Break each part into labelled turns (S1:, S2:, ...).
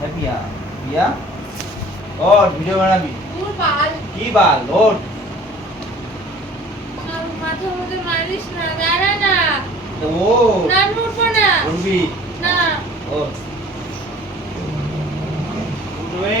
S1: পিয়া। পিয়া? ওর video বানাবি। কি বাল? ওর
S2: মাথার মধ্যে মারিস না দাঁড়া না।
S1: ও।
S2: না উঠবো না।
S1: উঠবি
S2: না।
S1: ও উঠবে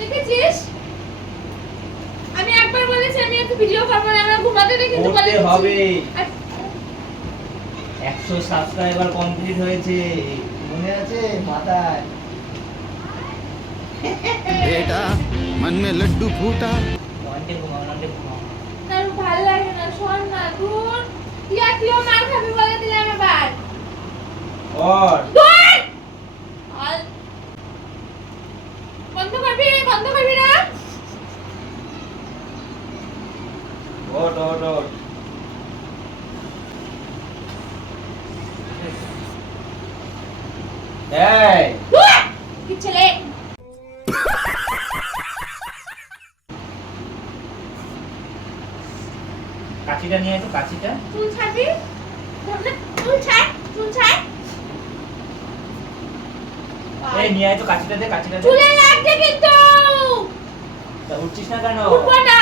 S2: দেখেছিস আমি একবার বলেছি আমি একটু ভিডিও করবো না আমরা ঘুমাতে দিই কিন্তু
S1: করতে
S2: বলেছি।
S1: হবে।
S2: আর
S1: একশো সাবস্ক্রাইবার কমপ্লিট হয়েছে মনে আছে মাথায়
S3: बेटा मन में लड्डू फूटा
S1: ওয়ানডে ঘুমাও ওয়ানডে ঘুমাও
S2: আর ভালো লাগে না শোন না দূর ইয়া তুইও মার খাবি বলে দিলাম এবার
S1: ওর এই নিয়ে আয় তো কাছিটা দে কাছিটা দে।
S2: চুলে লাগছে কিন্তু।
S1: তা উঠছিস না কেন?
S2: উঠবো না।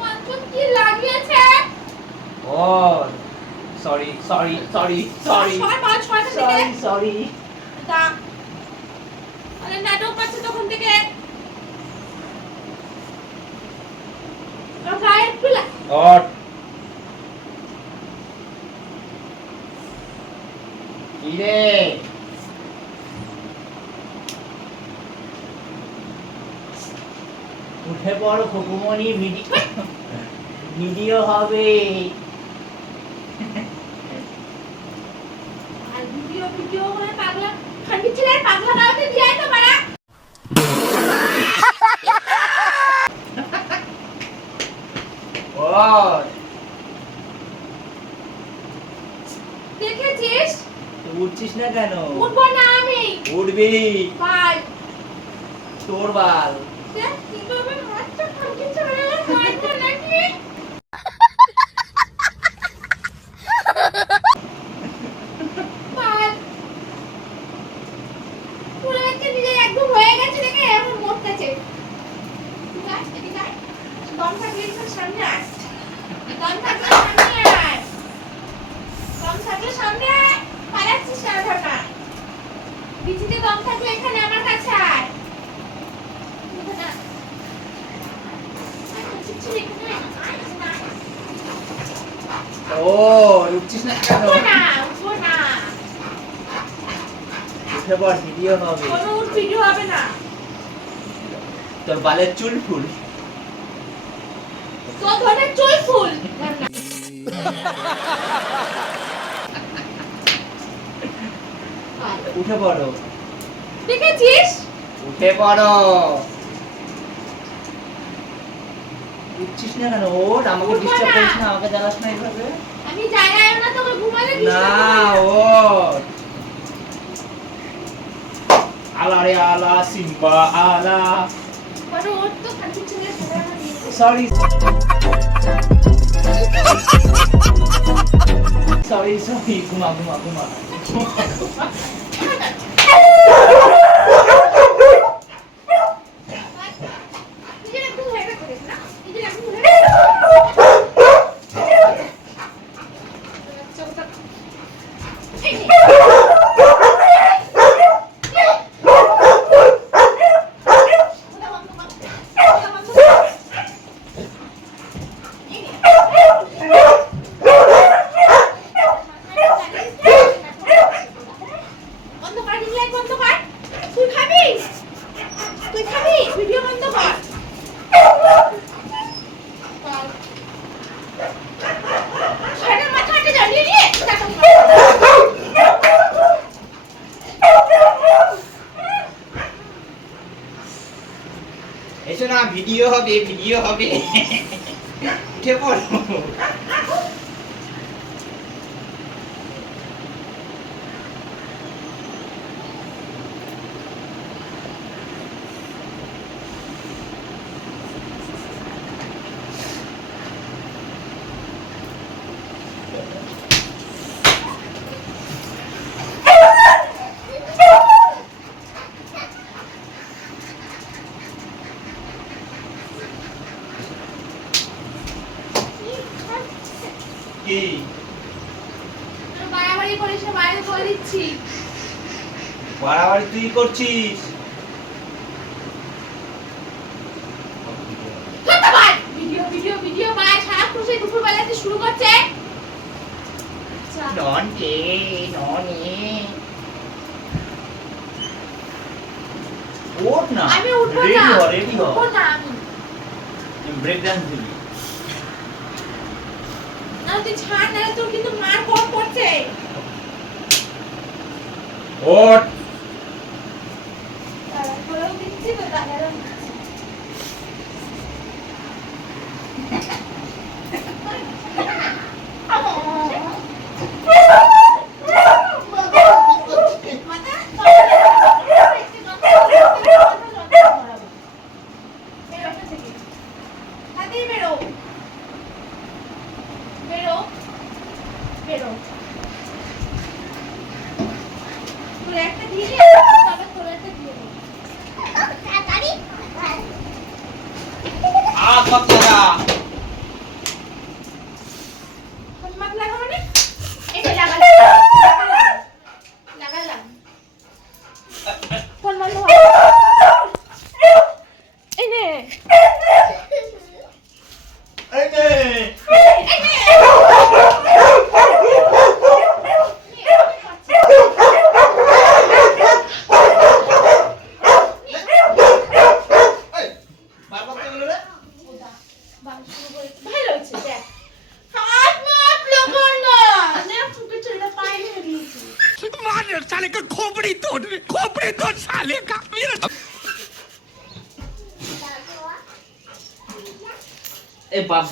S2: পাঁচজন কি লাগিয়েছে?
S1: ওর
S2: sorry sorry sorry sorry
S1: sorry sorry
S2: তা আরে নাটক করছে তখন থেকে। আর গায়ে একটু লা-
S1: ওর কি রে উঠে পড়ো খুকুমনি ভিডিও ভিডিও হবে।
S2: ভিডিও ভিডিও করে পাগলা খান্ডি ছেলে পাগলা গাওতে দিয়ে তো বাড়া। দেখেছিস?
S1: উঠছিস না কেন?
S2: উঠবো না আমি।
S1: উঠবি।
S2: বাল
S1: তোর বাল।
S2: হয়ে সামনে আয়। দম থাকলে সামনে আয়। দম থাকলে সামনে আয়। বিচিতে দম থাকলে এখানে আমার কাছে আয়।
S1: ও উঠছিস না কেন। উঠে পড় ভিডিও হবে।
S2: কোনো ভিডিও হবে না।
S1: তোর বালের চুল ফুল।
S2: তোর ধরে চুল ফুল।
S1: উঠে পড়ো।
S2: দেখেছিস?
S1: উঠে পড়ো। উঠছিস না কেন? ওর আমাকে ডিস্টার্ব। করিস না আমাকে জ্বালাস না এইভাবে।
S2: আমি জায়গায় না তোকে ঘুমালে
S1: না
S2: disturb
S1: আলা রে আলা সিম্বা আলা।
S2: মানে তো ছেলে।
S1: সরি সরি সরি ঘুমা ঘুমা ঘুমা
S2: নিজের একটু হয়ে গেছে না নিজের একটু হয়ে গেছে এই নে। ওটা বন্ধ কর। ওটা বন্ধ কর। এই নে।
S1: বলছো না ভিডিও হবে ভিডিও হবে। উঠে পড়ো কি
S2: তোর বাড়াবাড়ি করিস না বাইরে বলে দিচ্ছি
S1: বাড়াবাড়ি করছিস
S2: ভিডিও ভিডিও ভিডিও বাই সারা খুশি দুপুর শুরু করছে।
S1: নন কে নন ওঠ না।
S2: আমি উঠবো
S1: রেডি
S2: না
S1: হ রেডি হ।
S2: না আমি।
S1: ব্রেক ডান্স দিবি।
S2: না তুই ছাড় না তোর কিন্তু মার কম পড়ছে।
S1: ওঠ।
S2: করেও দিচ্ছি তো দাঁড়াও বেরো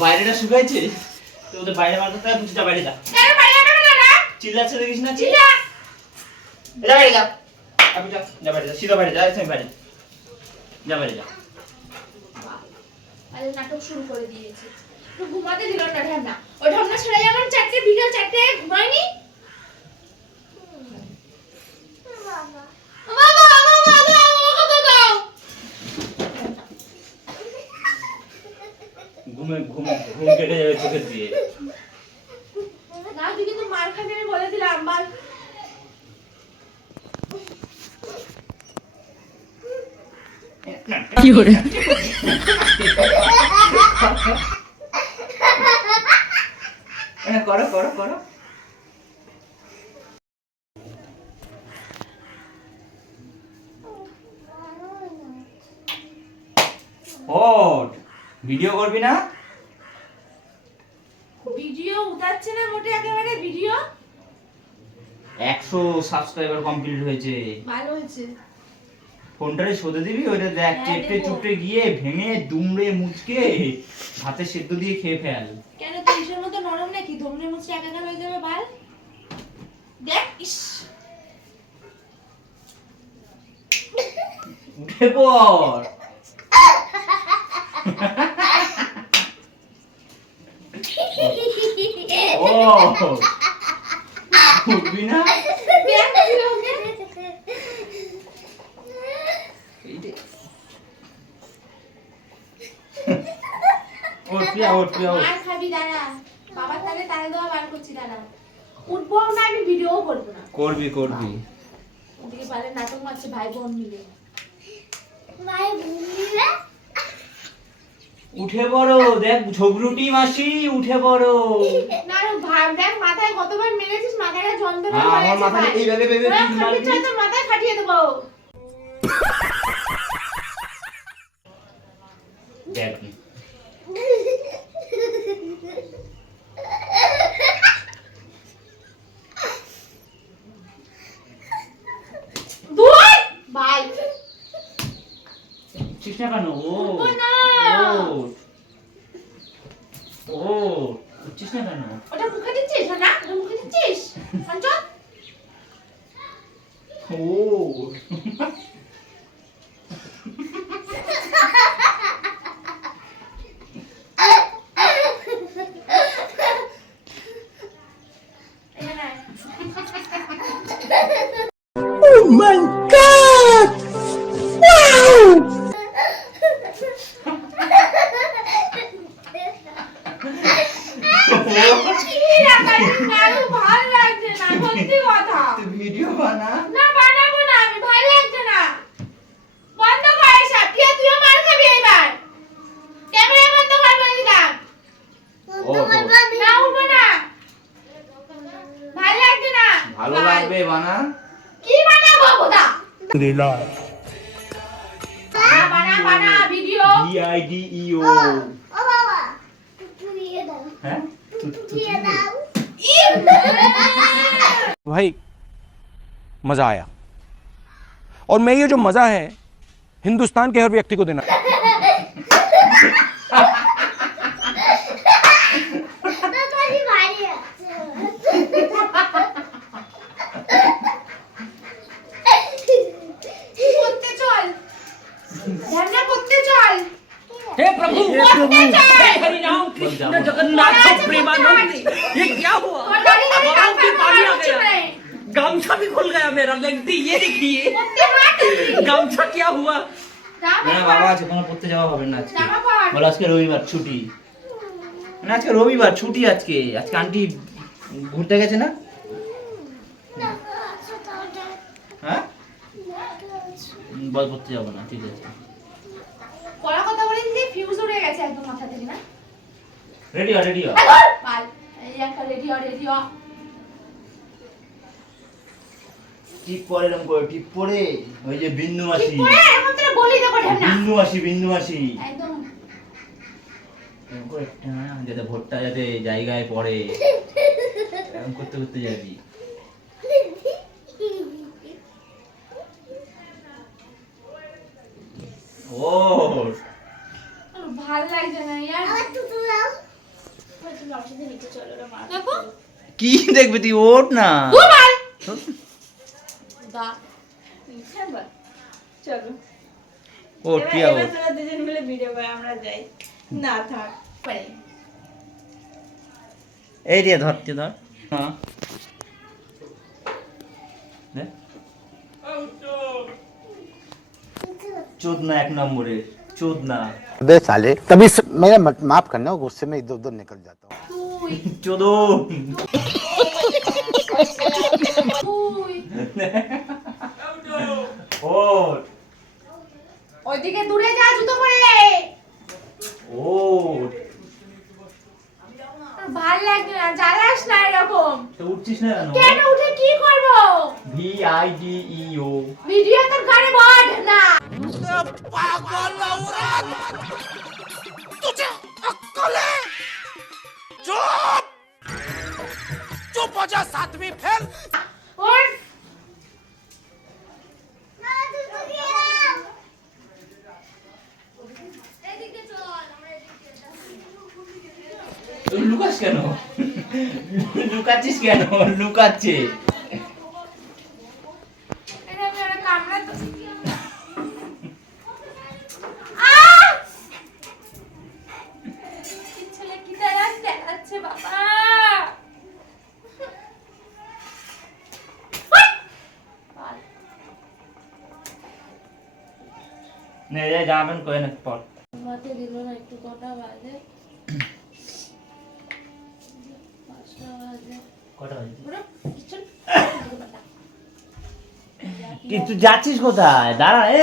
S1: বাইরেটা শুকাইছে তো ওদের বাইরে মারতে করতে তুই যা বাইরে যা? চিল্লাচ্ছে দেখিস না
S2: চিল্লা।
S1: যা বাইরে যা। আপনি যা যা বাইরে যা সিধা বাইরে যা এই বাইরে যা বাইরে যা।
S2: আরে নাটক শুরু করে দিয়েছে। ঘুমাতে দিল না ঢামনা ওই ঢামনা ছাড়াই আমার চারটে বিকাল চারটে ঘুমায়নি বাবা বাবা বাবা বাবা দাও
S1: ঘুমে ঘুম ঘুম কেটে যাবে চোখের দিয়ে
S2: না তুই কিন্তু মার খাবি আমি বলে দিলাম মার
S1: কি করে? করো করো করো। ওঠ। ভিডিও করবি না
S2: ভিডিও উঠাচ্ছে মোটে একেবারে ভিডিও।
S1: একশো সাবস্ক্রাইবার কমপ্লিট হয়েছে।
S2: ভালো হয়েছে।
S1: ফোনটারে দিবি? ওইটা দেখ
S2: হ্যাঁ,
S1: চেপটে চুপটে গিয়ে ভেঙে দুমড়ে মুচকে ভাতে সেদ্ধ দিয়ে খেয়ে ফেল।
S2: কেন তুই ইসের মতো নরম নাকি? ধমনে মুচড়ে একাকার হয়ে যাবে বাল? দেখ ইস।
S1: উঠে পড়। ও উঠবি না
S2: খাবি দাঁড়া বাবার তালে তালে দেওয়া বার করছি দাঁড়া উঠবো না আমি ভিডিও করব না
S1: করবি। করবি
S2: ওদিকে পালে নাটক মারছে ভাই বোন মিলে?
S1: উঠে পড়ো দেখ ঝগড়ুটি মাসি উঠে পড়ো
S2: না রে ভাই দেখ মাথায় কতবার মেরেছিস মাথাটা যন্ত্রণা
S1: করে আমার মাথায়। এইভাবে ভেবে
S2: মাথায় ফাটিয়ে দেবো
S1: ও
S2: এখানে আয়। কি লাগাইছিস না? আমার ভালো লাগছে না, সত্যি কথা।
S1: ভিডিও বানা
S2: না, বানাবো না
S3: भाई मज़ा आया। और मैं ये जो मज़ा है हिंदुस्तान के हर व्यक्ति को देना।
S2: ধ্যান করতে চল
S4: हे प्रभु
S2: করতে চল
S4: हे हरिनाम कृष्ण जगन्नाथ प्रेमानंद ये क्या हुआ
S2: তোর দাঁড়িয়ে দাঁড়িয়ে
S4: बाबा की
S2: কাজ
S4: पानी आ
S2: করতে
S4: गया गामछा भी खुल गया मेरा लेंटी ये देखिए
S2: করতে হাত
S4: गामछा क्या हुआ
S2: জামা
S1: না বাবা আজকে কোনো পড়তে যাওয়া হবে না আজকে
S2: জামা পর
S1: বলো আজকে রবিবার ছুটি না আজকে রবিবার ছুটি আজকে আজকে আন্টি ঘুরতে গেছে না বল পড়তে যাব না ঠিক আছে।
S2: পড়া কথা বলে দিলে ফিউজ উড়ে গেছে একদম মাথা থেকে না?
S1: রেডি হ রেডি হ।
S2: বাল এই একটা রেডি হ রেডি হ।
S1: টিপ পরে এরকম করে টিপ পরে ওই যে বিন্দু মাসি।
S2: এখন তোরা বলি দেবো ঢেমনা
S1: বিন্দু মাসি বিন্দু মাসি।
S2: একদম।
S1: যাতে ভোটটা যাতে জায়গায় পড়ে এরকম করতে করতে যাবি। ও
S2: ভালো লাগছে না ইয়ার। দেখো।
S1: কি দেখবি তুই? ওঠ না।
S2: দূর বাল দা
S5: চলো।
S1: ওঠ
S5: এবার তোরা দুজন মিলে ভিডিও করে আমরা যাই। না থাক
S2: পরে।
S1: এই রে ধরতে ধর। হ্যাঁ দে। চোদনা এক নম্বরের চোদনা
S6: बे साले कभी स- मेरा मत- माफ करना गुस्से में इधर उधर निकल जाता हूँ
S2: তুই
S1: চোদন
S2: তুই
S1: ওঠ
S2: ওইদিকে দূরে যা জুতো পরে
S1: ওঠ
S2: আর ভালো লাগছে না জ্বালাস না এরকম।
S1: তো উঠছিস না কেন?
S2: কেন উঠে কি করব?
S1: V I D E O
S2: video তোর ঘরে বড় না।
S3: तुझे
S2: উই! বাল।
S1: নে যাই জামা প্যান্ট পর
S2: ঘুমাতে দিল না একটু কটা বাজে।
S1: তুই যাচ্ছিস কোথায়? দাঁড়া এ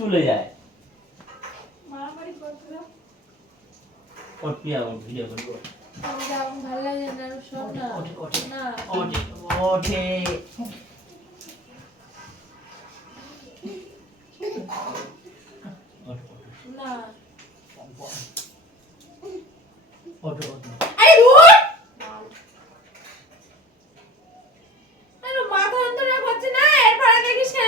S1: চলে যায়।
S2: মারামারি
S1: Cadê a Cristiane?